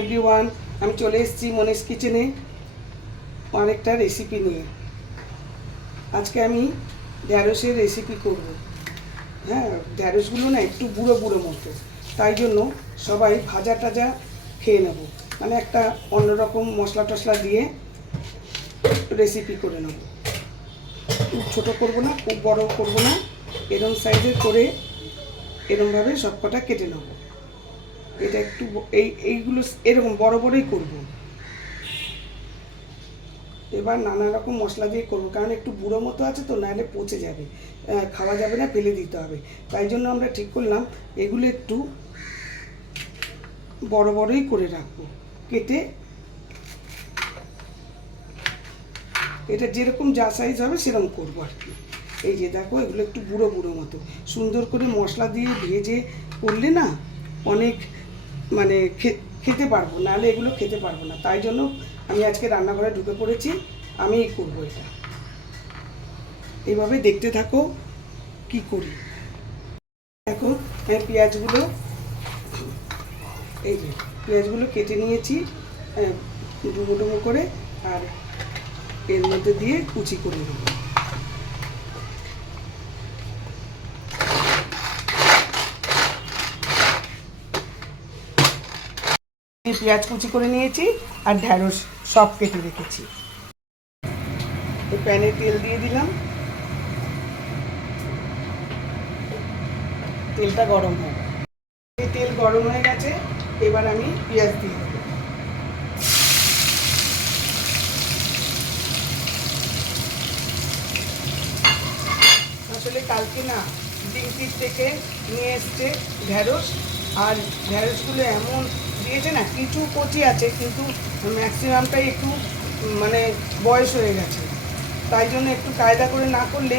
Everyone, আমি চলে এসেছি মনীষ কিচেনে আরেকটা রেসিপি নিয়ে। আজকে আমি ঢ্যাঁড়সের রেসিপি করব। হ্যাঁ, ঢ্যাঁড়সগুলো না একটু বুড়ো বুড়ো মতো, তাই জন্য সবাই ভাজা টাজা খেয়ে নেব, মানে একটা অন্যরকম মশলা টশলা দিয়ে রেসিপি করে নেব। খুব ছোটো করবো না, খুব বড় করবো না, এরম সাইজের করে এরমভাবে সব কটা কেটে নেব। এটা একটু এইগুলো এরকম বড় বড়ই করব। এবার নানা রকম মশলা দিয়ে করবো, কারণ একটু বুড়ো মতো আছে তো, নাহলে পচে যাবে, খাওয়া যাবে না, ফেলে দিতে হবে। তাই জন্য আমরা ঠিক করলাম এগুলো একটু বড় বড়ই করে রাখবো, কেটে। এটা যেরকম যা সাইজ হবে সেরকম করবো আর কি। এই যে দেখো, এগুলো একটু বুড়ো বুড়ো মতো সুন্দর করে মশলা দিয়ে ভেজে করলে না অনেক মানে খেতে পারবো, নাহলে এগুলো খেতে পারবো না। তাই জন্য আমি আজকে রান্নাঘরে ঢুকে পড়েছি, আমিই করবো এটা। এইভাবে দেখতে থাকো কি করি। দেখো পেঁয়াজগুলো, এই যে পেঁয়াজগুলো কেটে নিয়েছি ডুমো ডুমো করে, আর এর মধ্যে দিয়ে কুচি করে নেবো। পেঁয়াজ কুচি করে নিয়েছি আর ঢ্যাঁড়স সব কেটে রেখেছি। প্যানে তেল দিয়ে দিলাম, তেলটা গরম হোক। তেল গরম হয়ে গেছে, এবার আমি পেঁয়াজ দিয়ে দেবো। আসলে কালকে না ডিঙ্কির থেকে নিয়ে এসছে ঢ্যাঁড়স, আর ঢ্যাঁড়সগুলো এমন দিয়েছে না, কিছু কচি আছে কিন্তু ম্যাক্সিমামটাই একটু মানে বয়স হয়ে গেছে। তাই জন্য একটু কায়দা করে না করলে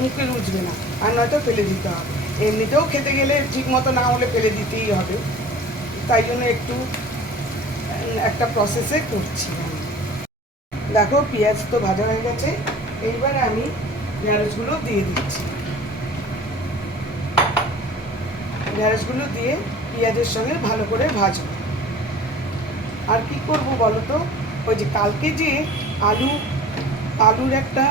মুখে রুজবে না, আর নয়তো ফেলে দিতে হবে। এমনিতেও খেতে গেলে ঠিক মতো না হলে ফেলে দিতেই হবে। তাই জন্য একটু একটা প্রসেসে করছি আমি। দেখো পেঁয়াজ তো ভাজা হয়ে গেছে, এইবার আমি ঢ্যাঁড়সগুলো দিয়ে দিচ্ছি। ঢ্যাঁড়সগুলো দিয়ে পেঁয়াজের সঙ্গে ভালো করে ভাজবো। আর কি করব বলো তো, ওই যে কালকে যে আলুর একটা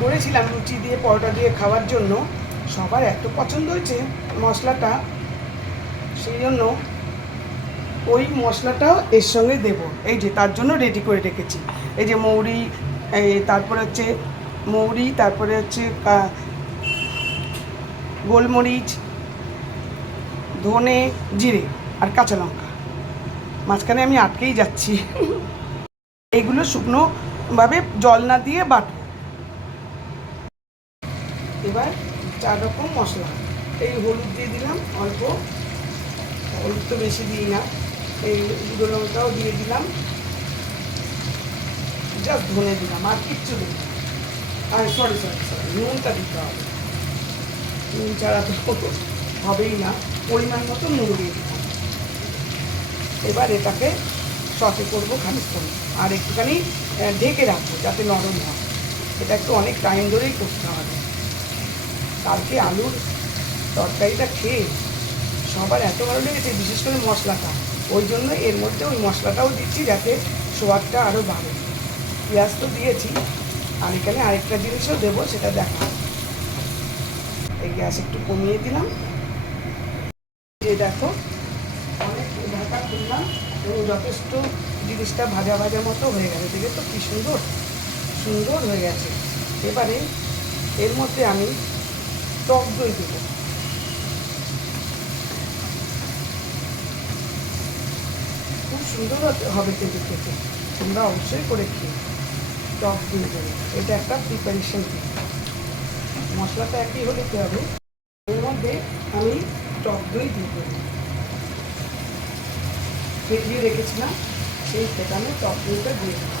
করেছিলাম লুচি দিয়ে পরোটা দিয়ে খাওয়ার জন্য, সবার এত পছন্দ হয়েছে মশলাটা, সেই জন্য ওই মশলাটাও এর সঙ্গে দেব। এই যে তার জন্য রেডি করে রেখেছি। এই যে মৌরি, তারপরে হচ্ছে মৌরি, তারপরে হচ্ছে গোলমরিচ, ধনে, জিরে আর কাঁচা লঙ্কা। মাঝখানে আমি আটকেই যাচ্ছি। এইগুলো শুকনোভাবে জল না দিয়ে বাটবো। এবার 4 রকম মশলা, এই হলুদ দিয়ে দিলাম অল্প, হলুদ তো বেশি দিই না। এই গুঁড়ো লঙ্কাও দিয়ে দিলাম, জাস্ট ধনে দিলাম, আর কিচ্ছু দিই। আর সরি নুনটা দিতে হবে, নুন ছাড়া তো হবেই না। পরিমাণ মতো নুন দিয়ে দিলাম। এবার এটাকে সতে করবো খানিকক্ষণ, আর একটুখানি ঢেকে রাখবো যাতে নরম হয়। এটা একটু অনেক টাইম ধরেই করতে হবে। কালকে আলুর তরকারিটা খেয়ে সবার এত ভালো লেগেছে, বিশেষ করে মশলাটা। ওই জন্য এর মধ্যে ওই মশলাটাও দিচ্ছি যাতে স্বাদটা আরও বাড়ে। পেঁয়াজ তো দিয়েছি, আর এখানে আরেকটা জিনিসও দেবো, সেটা দেখা। এই গ্যাস একটু কমিয়ে দিলাম। যে দেখো অনেক ঢাকা খুললাম এবং যথেষ্ট জিনিসটা ভাজা ভাজা মতো হয়ে গেছে। দেখে তো কী সুন্দর সুন্দর হয়ে গেছে। এবারে এর মধ্যে আমি টক দই দেবো। খুব সুন্দর হবে কিন্তু খেতে, তোমরা অবশ্যই করে খেয়ে। টক দই দেবো, এটা একটা প্রিপারেশন দিই। মশলাটা একই হলে কী হবে, এর মধ্যে আমি টক দই দিয়ে দেবো। ফেটিয়ে রেখেছিলাম, সেই ফেটানো টক দইটা দিয়ে দেবো।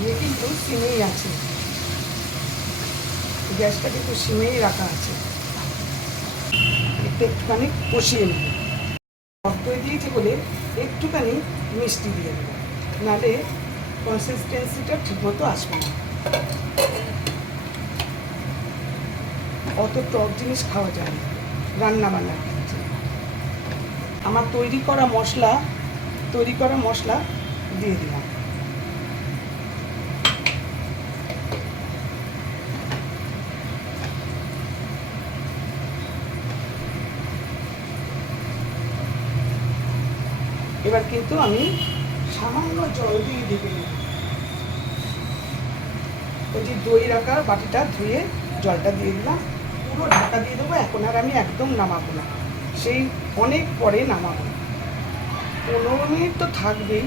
ইয়ে কিন্তু সিমেই আছে, গ্যাসটা কিন্তু সিমেই রাখা আছে। একটুখানি কষিয়ে নেব। টক দই দিয়েছি বলে একটুখানি মিষ্টি দিয়ে দেবো, নাহলে কনসিস্টেন্সিটা ঠিকমতো আসবে না। অত টক জিনিস খাওয়া যায় না রান্না বান্নার ক্ষেত্রে। আমার তৈরি করা মশলা দিয়ে দিলাম। এবার কিন্তু আমি সামান্য জল দিয়ে ঢেকে নেব। ওই যে দই রাখার বাটিটা ধুয়ে জলটা দিয়ে দিলাম, পুরো ঢাকা দিয়ে দেবো। এখন আর আমি একদম নামাবো না, সেই অনেক পরে নামাবো। 15 মিনিট তো থাকবেই,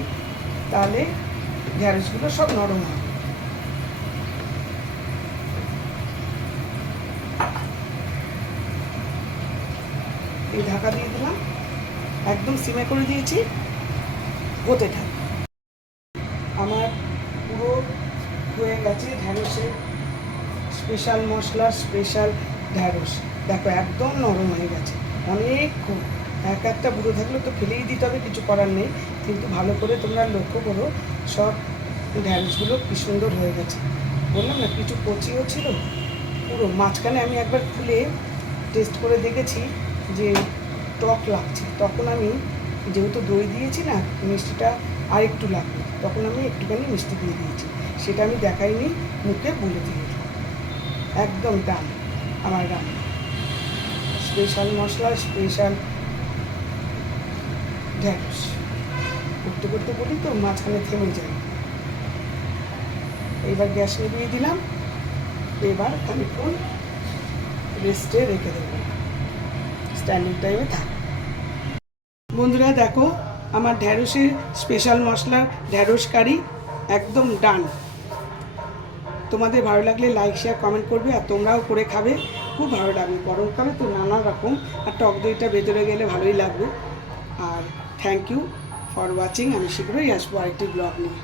তাহলে ঢ্যাঁড়সগুলো সব নরম হবে। এই ঢাকা দিয়ে দিলাম, একদম সিমে করে দিয়েছি, হতে থাক। আমার পুরো হয়ে গেছে ঢ্যাঁড়সের স্পেশাল মশলা, স্পেশাল ঢ্যাঁড়স। দেখো একদম নরম হয়ে গেছে অনেকক্ষণ। এক একটা বুড়ো থাকলে তো ফেলেই দিতে হবে, কিছু করার নেই। কিন্তু ভালো করে তোমরা লক্ষ্য করো, সব ঢ্যাঁড়সগুলো কি সুন্দর হয়ে গেছে। বললাম না কিছু কচিও ছিল। পুরো মাঝখানে আমি একবার খুলে টেস্ট করে দেখেছি যে টক লাগছে, তখন আমি যেহেতু দই দিয়েছি না, মিষ্টিটা আর একটু লাগবে, তখন আমি একটুখানি মিষ্টি দিয়ে দিয়েছি। সেটা আমি দেখাইনি, মুখে বলে দিয়েছি। একদম ডান আমার রান্না, স্পেশাল মশলা, স্পেশাল ঢ্যাঁড়স। করতে করতে বলি তো মাঝখানে থেমে যায়। এইবার গ্যাস নিভিয়ে দিলাম, এবার খানিকক্ষণ রেস্টে রেখে দেবো, স্ট্যান্ডিং টাইমে থাক। বন্ধুরা দেখো, আমার ঢ্যাঁড়সের স্পেশাল মশলার ঢ্যাঁড়স কারি একদম ডান। তোমাদের ভালো লাগলে লাইক, শেয়ার, কমেন্ট করবে, আর তোমরাও করে খাবে, খুব ভালো লাগবে। গরমকালে তো নানা রকম, আর টক দইটা ভেতরে গেলে ভালোই লাগবে। আর থ্যাংক ইউ ফর ওয়াচিং। আমি শীঘ্রই আসবো আরেকটি ব্লগ নিয়ে।